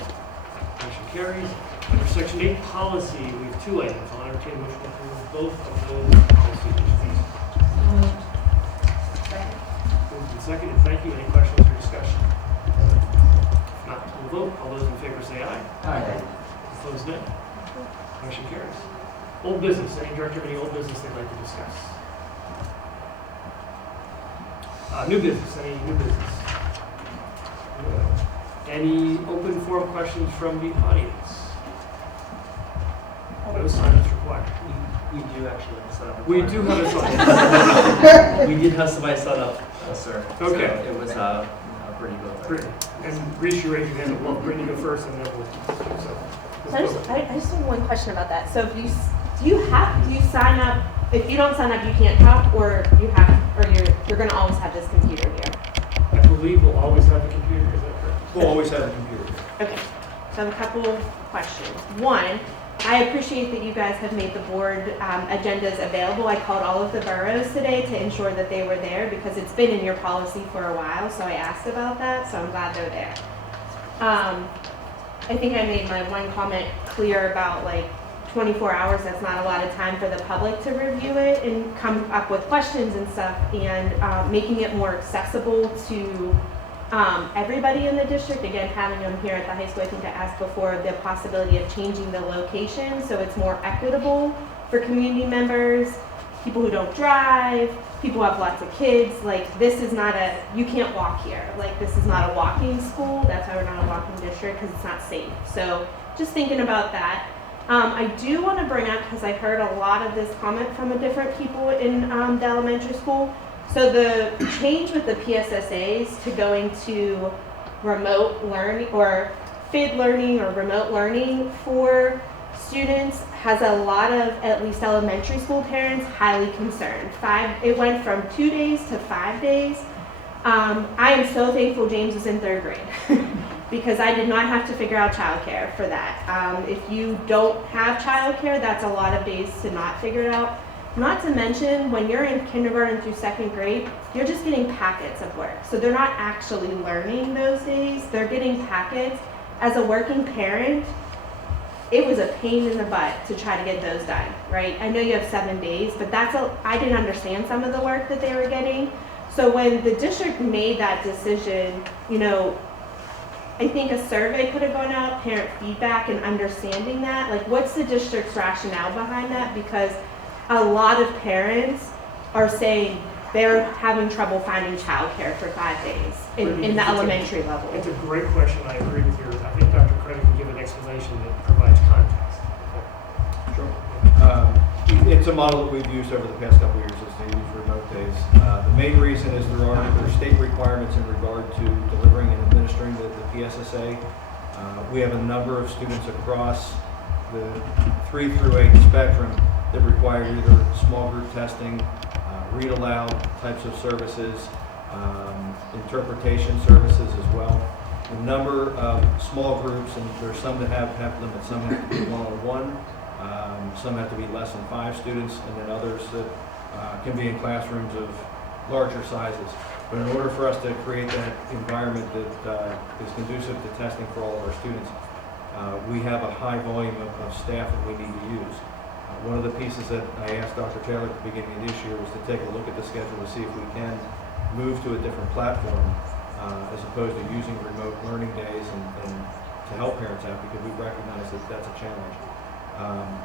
Motion carries. Under section 8, policy, we have two items. I'll entertain a motion to approve both of those policies, please. Second. Moved and seconded, thank you. Any questions or discussion? If not, we'll vote. All those in favor say aye. Aye. Opposed, nay. Motion carries. Old business, any director of any old business they'd like to discuss? New business, any new business? Any open forum questions from the audience? No sign-ups required. We do actually have a setup. We do have a sign-up. We did have somebody set up, sir. Okay. So it was pretty good. Brittany. And Reese, you raise your hand. Well, Brittany, go first, and then we'll. So I just have one question about that. So if do you sign up, if you don't sign up, you can't talk, or you're gonna always have this computer here? I believe we'll always have a computer, is that correct? We'll always have a computer. Okay, so I have a couple of questions. One, I appreciate that you guys have made the board agendas available. I called all of the boroughs today to ensure that they were there because it's been in your policy for a while, so I asked about that, so I'm glad they're there. I think I made my one comment clear about like 24 hours, that's not a lot of time for the public to review it and come up with questions and stuff, and making it more accessible to everybody in the district. Again, having them here at the high school, I think I asked before, the possibility of changing the location so it's more equitable for community members, people who don't drive, people who have lots of kids. Like, this is not you can't walk here. Like, this is not a walking school. That's why we're not a walking district, because it's not safe. So just thinking about that. I do want to bring up, because I heard a lot of this comment from different people in the elementary school. So the change with the PSSAs to going to remote learning or FID learning or remote learning for students has a lot of, at least elementary school parents, highly concerned. It went from 2 days to 5 days. I am so thankful James is in 3rd grade because I did not have to figure out childcare for that. If you don't have childcare, that's a lot of days to not figure it out. Not to mention, when you're in kindergarten through 2nd grade, you're just getting packets of work. So they're not actually learning those days, they're getting packets. As a working parent, it was a pain in the butt to try to get those done, right? I know you have 7 days, but I didn't understand some of the work that they were getting. So when the district made that decision, I think a survey could have gone out, parent feedback and understanding that. Like, what's the district's rationale behind that? Because a lot of parents are saying they're having trouble finding childcare for 5 days in the elementary level. It's a great question. I agree with you. I think Dr. Credit can give an explanation that provides context. Sure. It's a model that we've used over the past couple of years as they use remote days. The main reason is there are state requirements in regard to delivering and administering the PSSA. We have a number of students across the 3 through 8 spectrum that require either small group testing, read aloud types of services, interpretation services as well. A number of small groups, and there's some that have limits. Some have to be one-on-one. Some have to be less than 5 students, and then others that can be in classrooms of larger sizes. But in order for us to create that environment that is conducive to testing for all of our students, we have a high volume of staff that we need to use. One of the pieces that I asked Dr. Taylor at the beginning of this year was to take a look at the schedule to see if we can move to a different platform as opposed to using remote learning days and to help parents out, because we recognize that that's a challenge.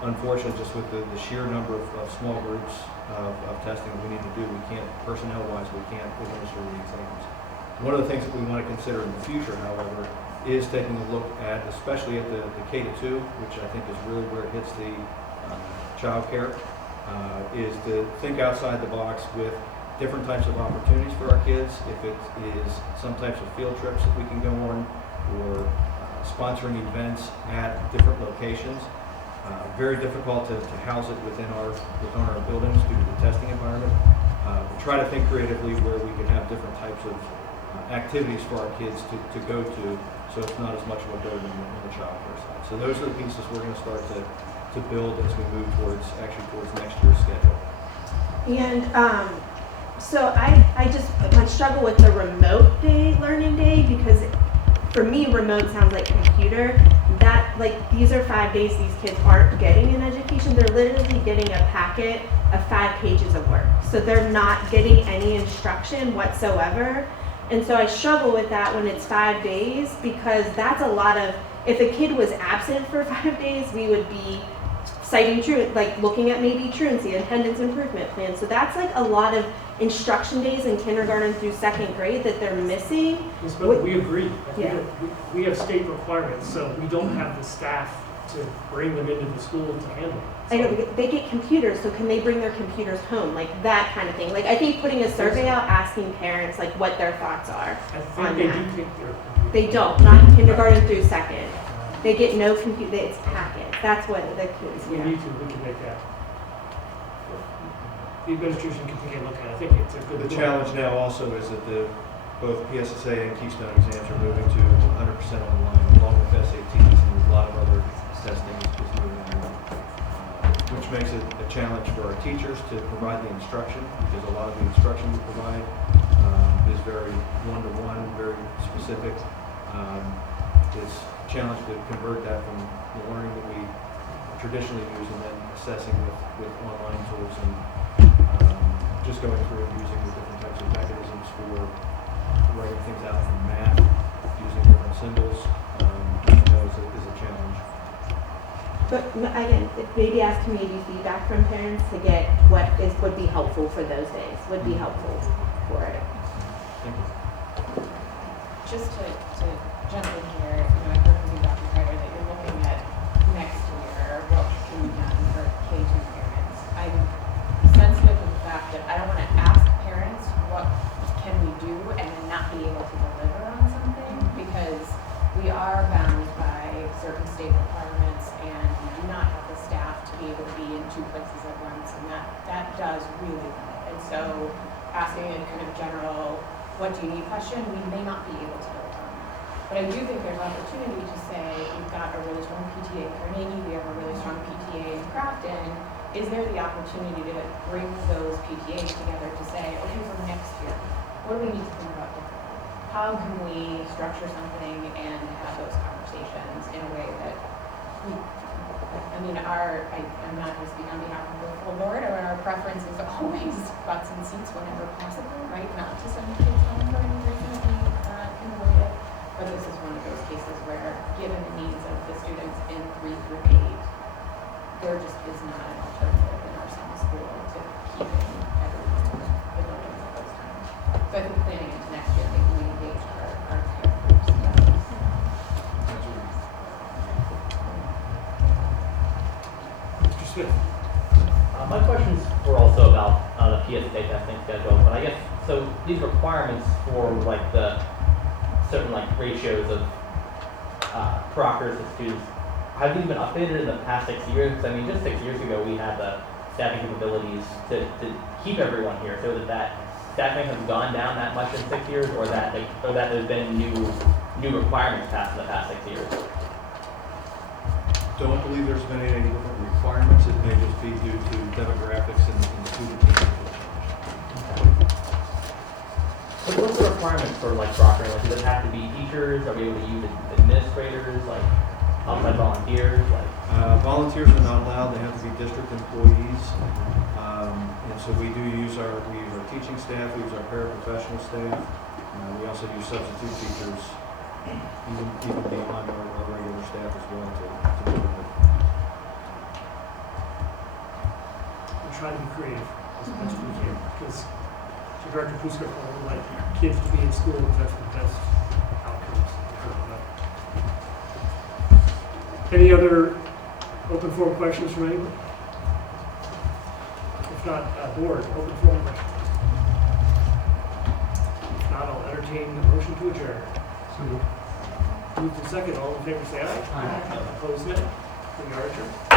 Unfortunately, just with the sheer number of small groups of testing that we need to do, we can't, personnel-wise, we can't administer the exams. One of the things that we want to consider in the future, however, is taking a look at, especially at the K-2, which I think is really where it hits the child care, is to think outside the box with different types of opportunities for our kids. If it is some types of field trips that we can go on, or sponsoring events at different locations. Very difficult to house it within our buildings due to the testing environment. We try to think creatively where we can have different types of activities for our kids to go to, so it's not as much of a burden on the child care side. So those are the pieces we're going to start to build as we move towards next year's schedule. And so I just much struggle with the remote day, learning day, because for me, remote sounds like computer. That, like, these are 5 days these kids aren't getting an education. They're literally getting a packet of 5 pages of work. So they're not getting any instruction whatsoever. And so I struggle with that when it's 5 days, because that's a lot of, if a kid was absent for 5 days, we would be citing truant, like looking at maybe truancy, attendance improvement plan. So that's like a lot of instruction days in kindergarten through 2nd grade that they're missing. Ms. Butler, we agree. Yeah. We have state requirements, so we don't have the staff to bring them into the school to handle it. I know, they get computers, so can they bring their computers home? Like that kind of thing. Like, I think putting a survey out, asking parents like what their thoughts are I think on they that. do take their computers. They don't, not kindergarten through 2nd. They get no computer, it's packets. That's what the kids, If we yeah. need to, we can make that. The administration can take a look at it. I think it's a good. The challenge now also is that both PSSA and Keystone exams are moving to 100% online, along with SATs, and a lot of other testing is moving online, which makes it a challenge for our teachers to provide the instruction, because a lot of the instruction we provide is very one-to-one, very specific. It's a challenge to convert that from the learning that we traditionally use and then assessing with online tools, and just going through and using the different types of mechanisms for writing things out in math, using different symbols, is a challenge. But again, maybe ask community feedback from parents to get what would be helpful for those days, would be helpful for it. Thank you. Just to jump in here, I heard from you, Dr. Ryder, that you're looking at next year, what can be done for K-2 parents. I'm sensitive to the fact that I don't want to ask parents what can we do and then not be able to deliver on something, because we are bound by certain state requirements and we do not have the staff to be able to be in 2 places at once, and that does really limit. And so asking a kind of general, what do you need question, we may not be able to build on. But I do think there's opportunity to say, we've got a really strong PTA in Carnegie, we have a really strong PTA in Crafton. Is there the opportunity to bring those PTAs together to say, okay, for next year, what do we need to think about differently? How can we structure something and have those conversations in a way that we, I'm not going to speak on behalf of the full board, or our preference is always butts and seats whenever possible, right? Not to send kids home for any reason if we can avoid it. or this is one of those cases where, given the needs of the students in 3 through 8, there just is not an alternative in our summer school to keeping everyone in the buildings at those times. So I think planning into next year, maybe we engage our care groups. Mr. Smith? My questions were also about the PSA testing schedule, but I guess, so these requirements for like the certain like ratios of proctors to students, have these been updated in the past 6 years? Because I mean, just 6 years ago, we had the staffing capabilities to keep everyone here, so that staffing has gone down that much in 6 years, or that there's been new requirements passed in the past 6 years? Don't believe there's been any different requirements. It may just be due to demographics and student needs. But what's the requirement for like proctoring? Like, does it have to be teachers? Are we able to use administrators, like outside volunteers? Like Volunteers are not allowed. They have to be district employees. And so we use our teaching staff, we use our paraprofessional staff. We also use substitute teachers, even beyond our regular staff as well to do it. We try to be creative as best we can, because to Director Puska, we would like kids to be in school because that's the best outcomes. Any other open forum questions from anyone? If not, board, open forum questions. If not, I'll entertain the motion to adjourn. So moved. Moved to second, all in favor say aye. Aye. Opposed, nay. We are adjourned.